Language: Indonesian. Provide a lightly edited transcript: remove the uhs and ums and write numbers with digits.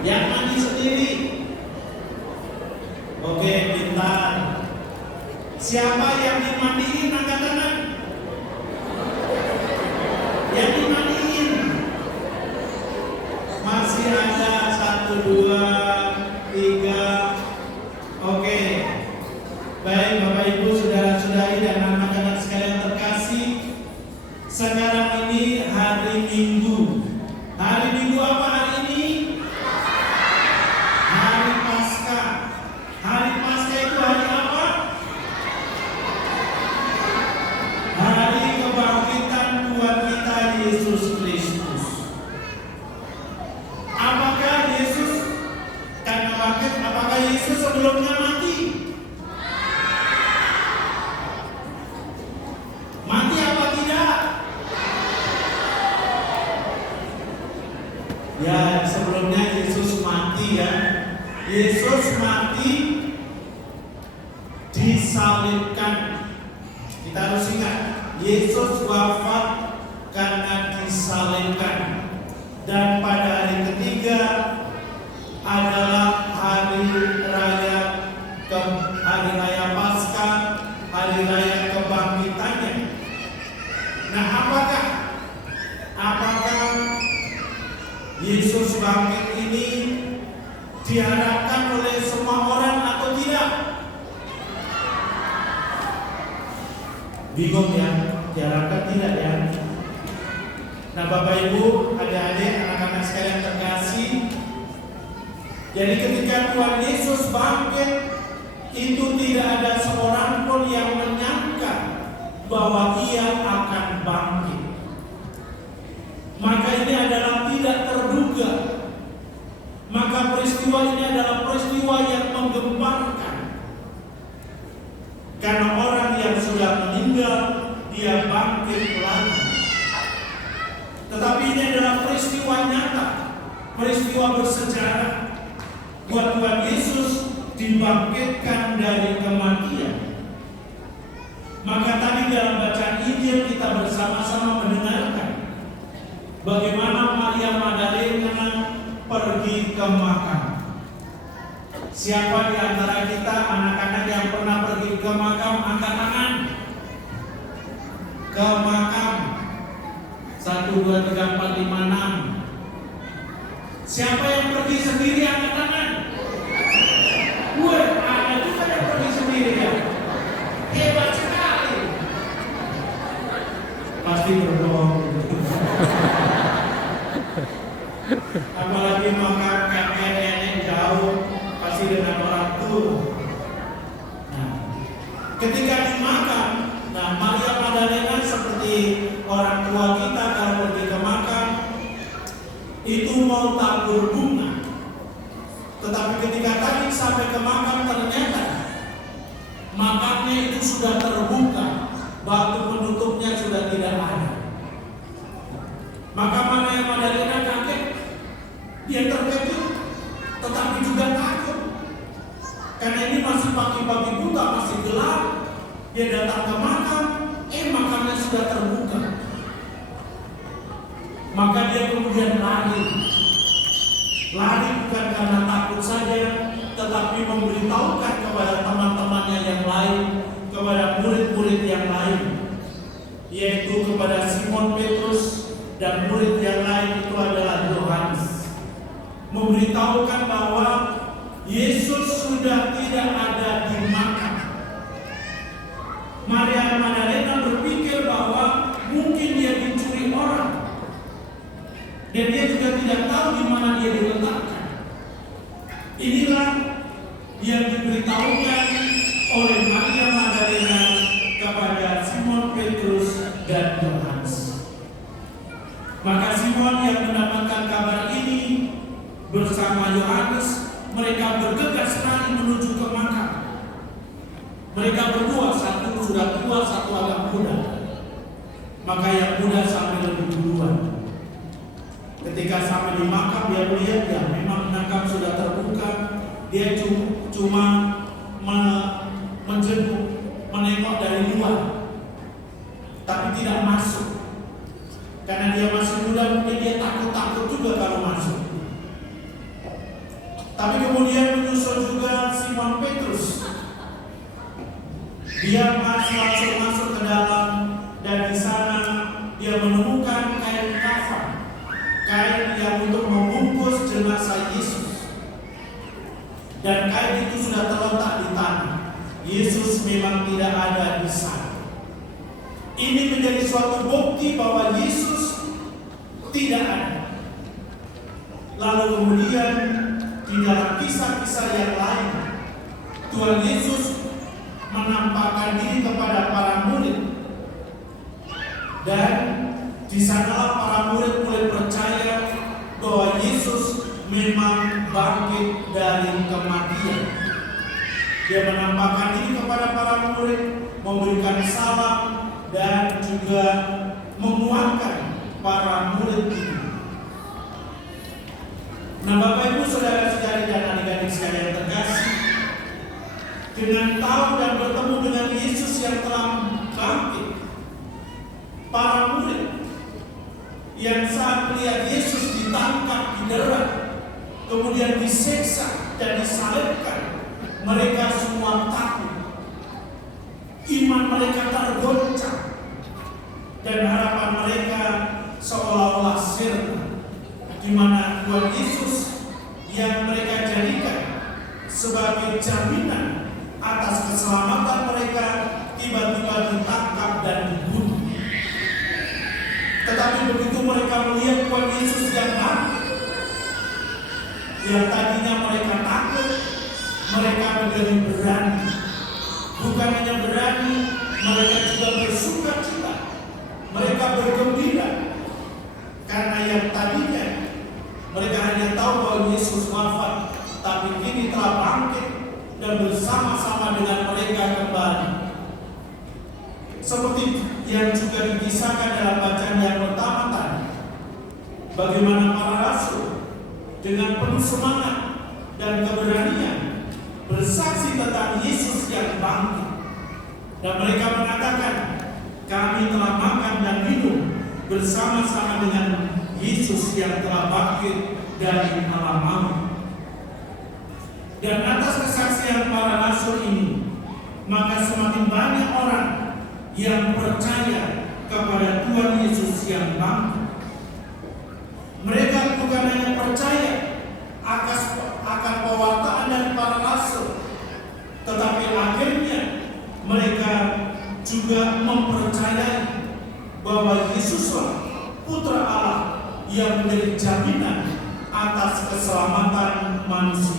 Yang mandi sendiri. Oke, pintar. Siapa yang dimandiin angkat tangan? Yang dimandiin. Masih ada 1, 2, 3. Oke. Baik Bapak Ibu, saudara-saudari dan anak-anak sekalian terkasih. Sekarang ini hari Minggu. Hari Minggu apa hari ini? Hari Paskah. Hari Paskah itu hari apa? Hari kebangkitan Tuhan kita Yesus Kristus. Apakah Yesus karena bangkit? Apakah Yesus sebelumnya mati? Mati apa tidak? Ya, sebelumnya Yesus mati ya. Yesus mati disalibkan. Kita harus ingat, Yesus wafat karena disalibkan. Dan pada hari ketiga adalah hari raya Paskah, hari raya kebangkitannya. Nah, apakah Yesus bangkit ini diharapkan oleh semua orang atau tidak? Bingung ya, diharapkan tidak ya. Nah Bapak Ibu, adik-adik, anak-anak sekalian terkasih, jadi ketika Tuhan Yesus bangkit, itu tidak ada seorang pun yang menyangka bahwa Ia akan bangkit. Maka ini adalah tidak terduga. Maka peristiwa ini adalah peristiwa yang menggemparkan. Karena orang yang sudah meninggal, dia bangkit lagi. Tetapi ini adalah peristiwa nyata, peristiwa bersejarah. Tuhan Yesus dibangkitkan dari kematian. Maka tadi dalam bacaan Injil kita bersama-sama mendengarkan bagaimana Maria Magdalena pergi ke makam. Siapa di antara kita anak-anak yang pernah pergi ke makam, angkat tangan. Ke makam. 1, 2, 3, 4, 5, 6. Siapa yang pergi sendiri, angkat tangan. Ada juga yang pergi sendiri ya. Hebat sekali. Pasti berbohong. Apalagi makam kakek nenek jauh, pasti dengan orang tua. Nah, ketika di makam, Maria Magdalena seperti orang tua kita kalau pergi ke makam itu mau tabur bunga. Tetapi ketika tadi sampai ke makam ternyata makamnya itu sudah terbuka, batu penutupnya sudah tidak ada. Maka Maria Magdalena kaget, dia terkejut, tetapi juga takut. Karena ini masih pagi-pagi buta, masih gelap. Dia datang ke makam, makamnya sudah terbuka. Maka dia kemudian lari. Lari bukan karena takut saja, tetapi memberitahukan kepada teman-temannya yang lain, kepada murid-murid yang lain, yaitu kepada Simon Petrus dan murid yang lain itu adalah Yohanes. Memberitahukan bahwa Yesus sudah tidak ada di makam. Maria Magdalena berpikir bahwa mungkin dia dicuri orang. Dan dia juga tidak tahu di mana dia diletakkan. Inilah yang diberitahukan oleh Maria Magdalena kepada Simon Petrus dan Yohanes. Maka Simon yang mendapatkan kabar ini bersama Yohanes, mereka bergegas sekali menuju ke makam. Mereka berdua, satu sudah tua, satu agak muda. Maka yang muda sampai lebih duluan. Ketika sampai di makam, dia melihat ya memang makam sudah terbuka. Dia cuma menengok dari luar, tapi tidak masuk. Karena dia masih muda, mungkin dia takut juga kalau masuk. Tapi kemudian menyusul juga Simon Petrus. Dia langsung masuk ke dalam, dan di sana dia menemukan kain kafan, kain yang untuk membungkus jenazah Yesus. Dan kain itu sudah terletak di tanah. Yesus memang tidak ada di sana. Ini menjadi suatu bukti bahwa Yesus tidak ada. Lalu kemudian di dalam kisah-kisah yang lain, Tuhan Yesus menampakkan diri kepada para murid, dan di sanalah para murid mulai percaya bahwa Yesus memang bangkit dari kematian. Dia menampakkan diri kepada para murid, memberikan salam, dan juga menguatkan para murid itu. Nah, Bapak Ibu Saudara-saudari dan adik-adik sekalian terkasih, dengan tahu dan bertemu dengan Yesus yang telah bangkit, para murid yang saat melihat Yesus ditangkap, didera, kemudian disiksa dan disalibkan, mereka semua takut. Iman mereka tergoncang, dan harapan mereka seolah-olah sirna, di mana Tuhan Yesus yang mereka jadikan sebagai jaminan atas keselamatan mereka tiba-tiba ditangkap dan dibunuh. Tetapi begitu mereka melihat Tuhan Yesus yang bangkit, yang tadinya mereka takut, mereka menjadi berani. Bukan hanya berani, mereka juga bersukacita, mereka bergembira, karena yang tadinya mereka hanya tahu bahwa Yesus wafat, tapi kini telah bangkit dan bersama-sama dengan mereka kembali. Seperti yang juga dikisahkan dalam bacaan yang pertama tadi, bagaimana para rasul dengan penuh semangat dan keberanian bersaksi tentang Yesus yang bangkit, dan mereka mengatakan, kami telah makan dan minum bersama-sama dengan Yesus yang telah bangkit dari alam maut. Dan atas kesaksian para rasul ini, maka semakin banyak orang yang percaya kepada Tuhan Yesus yang bangkit. Mereka bukan hanya percaya akan pewartaan dari para rasul, tetapi akhirnya mereka juga mempercayai bahwa Yesuslah Putra Allah yang menjadi jaminan atas keselamatan manusia.